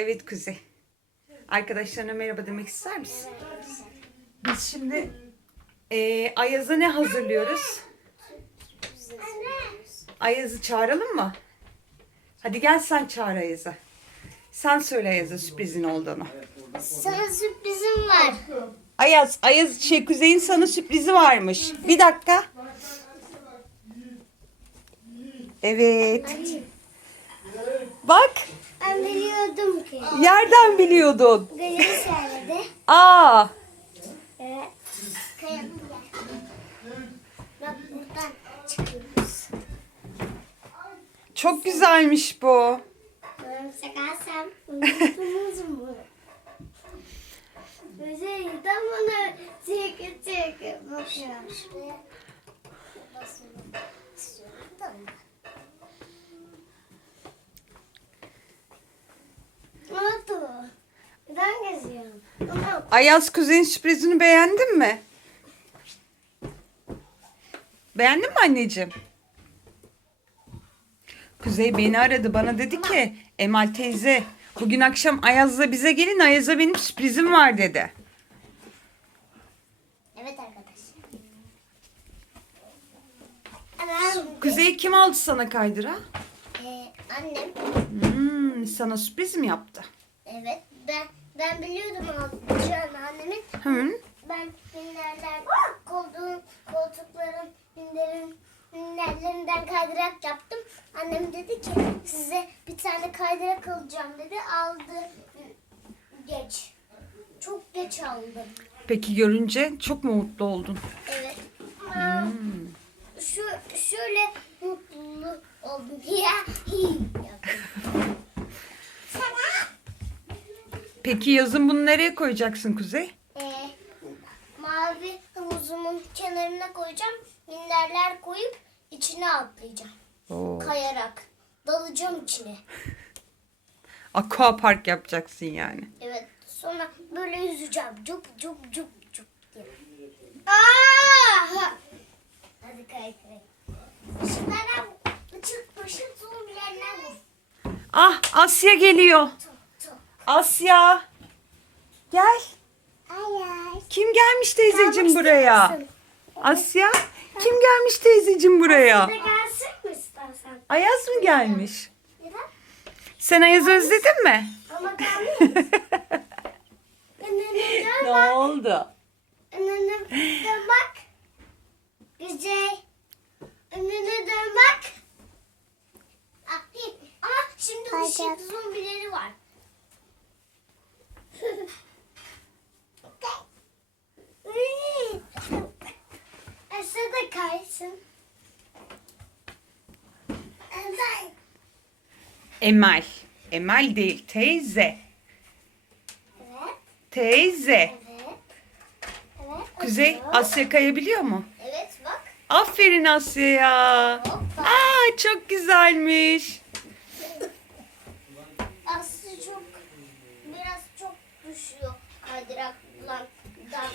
Evet Kuzey. Arkadaşlarına merhaba demek ister misin? Biz şimdi eee Ayaz'a ne hazırlıyoruz? Ayaz'ı çağıralım mı? Hadi gel sen çağır Ayaz'ı. Sen söyle Ayaz'a sürprizin olduğunu. Sana sürprizim var. Ayaz, Ayaz şey Kuzey'in sana sürprizi varmış. Bir dakika. Evet. Bak, Ben biliyordum ki. yerden biliyordun. Gönül söyledi. Aa, Evet. Kayalım gel. Bak buradan çıkıyoruz. çok güzelmiş bu. Sakarsam unuttunuz mu? Güzel tam bana çekil çekil bakıyor. Şuraya basmak istiyorum da ondan. Ne oldu? Neden geziyorum? Ama Ayaz Kuzey'in sürprizini beğendin mi? Beğendin mi anneciğim? Kuzey beni aradı. Bana dedi ki Emal teyze bugün akşam Ayaz'la bize gelin. Ayaz'a benim sürprizim var dedi. evet arkadaşlar. Kuzey kim aldı sana kaydıra? Ee, annem. Hmm, sana sürpriz mi yaptı? Evet. Ben ben biliyordum alacağını annemin. Hı. Ben minderler koltuğun, koltukların minderin minderlerinden kaydırak yaptım. Annem dedi ki size bir tane kaydırak alacağım dedi. Aldı geç. Çok geç aldım. Peki görünce çok mu mutlu oldun? Evet. Ama Şu şöyle mutlu oldum. Ya hi yaptım. Sana Peki yazın bunu nereye koyacaksın Kuzey? Ee, mavi havuzumun kenarına koyacağım. Minderler koyup içine atlayacağım. Oo. Kayarak. Dalacağım içine. Aqua park yapacaksın yani. Evet. Sonra böyle yüzeceğim. Cup cup cup cup diye. Aa! Hadi kay kay. Işıklara ışık ışık zombilerine vur. Ah Asya geliyor. Asya. Gel. Ay Kim gelmiş teyzeciğim buraya? Kalmak Asya. Kim gelmiş teyzeciğim buraya? Bir de gelsin mi istersen? Ayaz mı gelmiş? Neden? Sen Ayaz'ı özledin mi? Ama. Önüne dön bak. oldu? Önüne dön bak. Güzel. Önüne dön bak. Ah. Ama şimdi ışık zombileri var. Evet. Emel. Emel değil teyze. Evet. Teyze. Evet. Evet. Kuzey. Asya kayabiliyor mu? Evet bak. Aferin Asya'ya. Hoppa. Aa çok güzelmiş. Aslı çok biraz çok düşüyor kaydıraklardan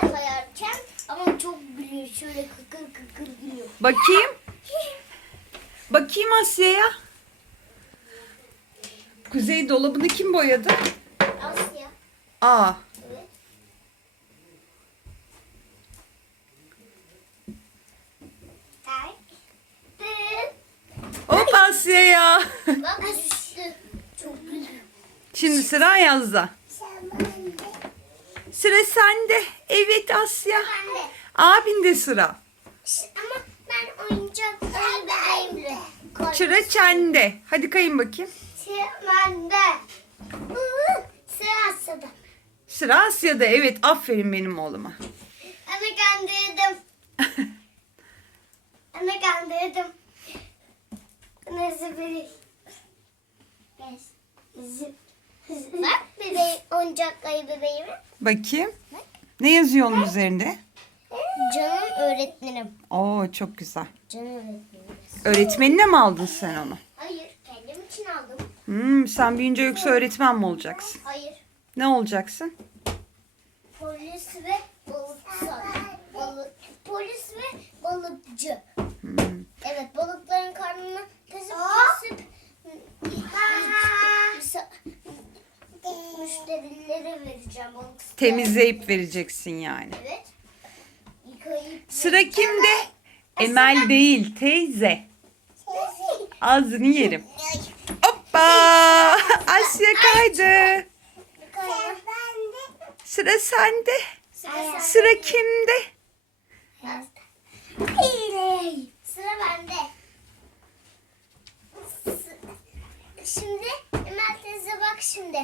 kayarken ama çok gülüyor şöyle kıkır kıkır gülüyor. Bakayım. Bakayım Asya'ya. Kuzey dolabını kim boyadı? Asya Aa. evet. Hop Asya'ya. Bak düştü. Çok gülüyor. Şimdi sıra Ayaz'da. Sıra sende. Evet Asya. Ben de. Abin de sıra. Ama ben oyuncak bebeğimle. Sıra sende. Hadi kayın bakayım. Bende. Sıra Asya'da. Sıra Asya'da. Evet aferin benim oğluma. Anne kandırdım. Anne kandırdım. Nasıl biri? Bak bebeğim, oyuncak ayı bebeğimi. Bakayım. Ne yazıyor onun üzerinde? Canım öğretmenim. Oo çok güzel. Canım öğretmenim. Öğretmenine mi aldın sen onu? Hayır, kendim için aldım. Hmm, sen büyüyünce yoksa öğretmen mi olacaksın? Hayır, Ne olacaksın? polis ve balıkçı. Balık, polis ve balıkçı. Temizleyip vereceksin yani. Evet. Yıkayıp. Sıra kimde? Emel değil teyze. Ağzını yerim. Hoppa! Asya kaydı. Yıkayıp. Sıra sende. Sıra kimde? Sıra bende. S- Şimdi Emel teyze bak şimdi.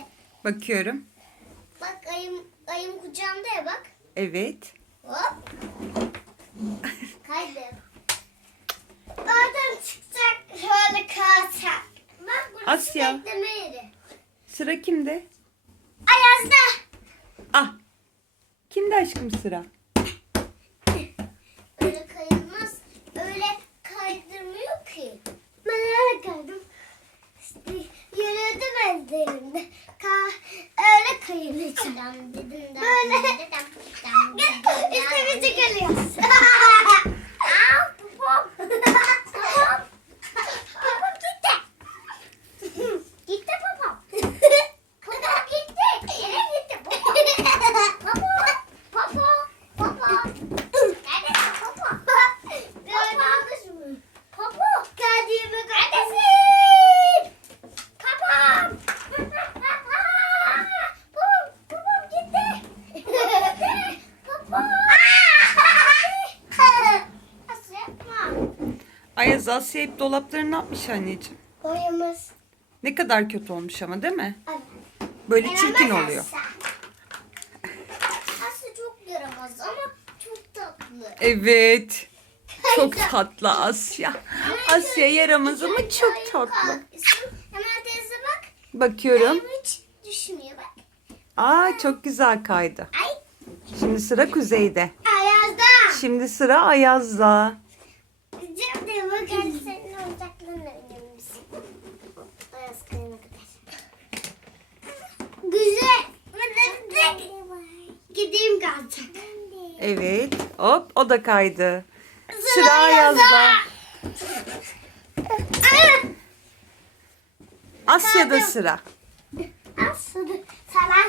Bakıyorum. Bak ayım, ayım kucağımda ya bak. Evet. Hop. Kaydı. Oradan çıkacak şöyle kalacak. Bak burası Asya. bekleme yeri. Sıra kimde? Ayazda. Ah. Kimde aşkım sıra? Öyle kayılmaz. Öyle kaydırmıyor ki. Ben öyle kaydım. İşte de elimde. Ka öyle kayılacağım dedim. Böyle. Üstümüzü geliyoruz. Asya hep dolaplarını ne yapmış anneciğim? Boyamız. Ne kadar kötü olmuş ama değil mi? Evet. Böyle çirkin oluyor. Aslı çok yaramaz ama çok tatlı. Evet. Çok tatlı Asya. Asya yaramaz ama çok tatlı. Hemen teyze bak. Bakıyorum. Ayım hiç düşmüyor bak. Aa çok güzel kaydı. Ay. Şimdi sıra Kuzey'de. Ayazda. Şimdi sıra Ayaz'da. alacak. Evet. Hop o da kaydı. Sıra, Sıra Ayaz'da. Asya'da sıra. Asya'da sıra.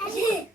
Ali.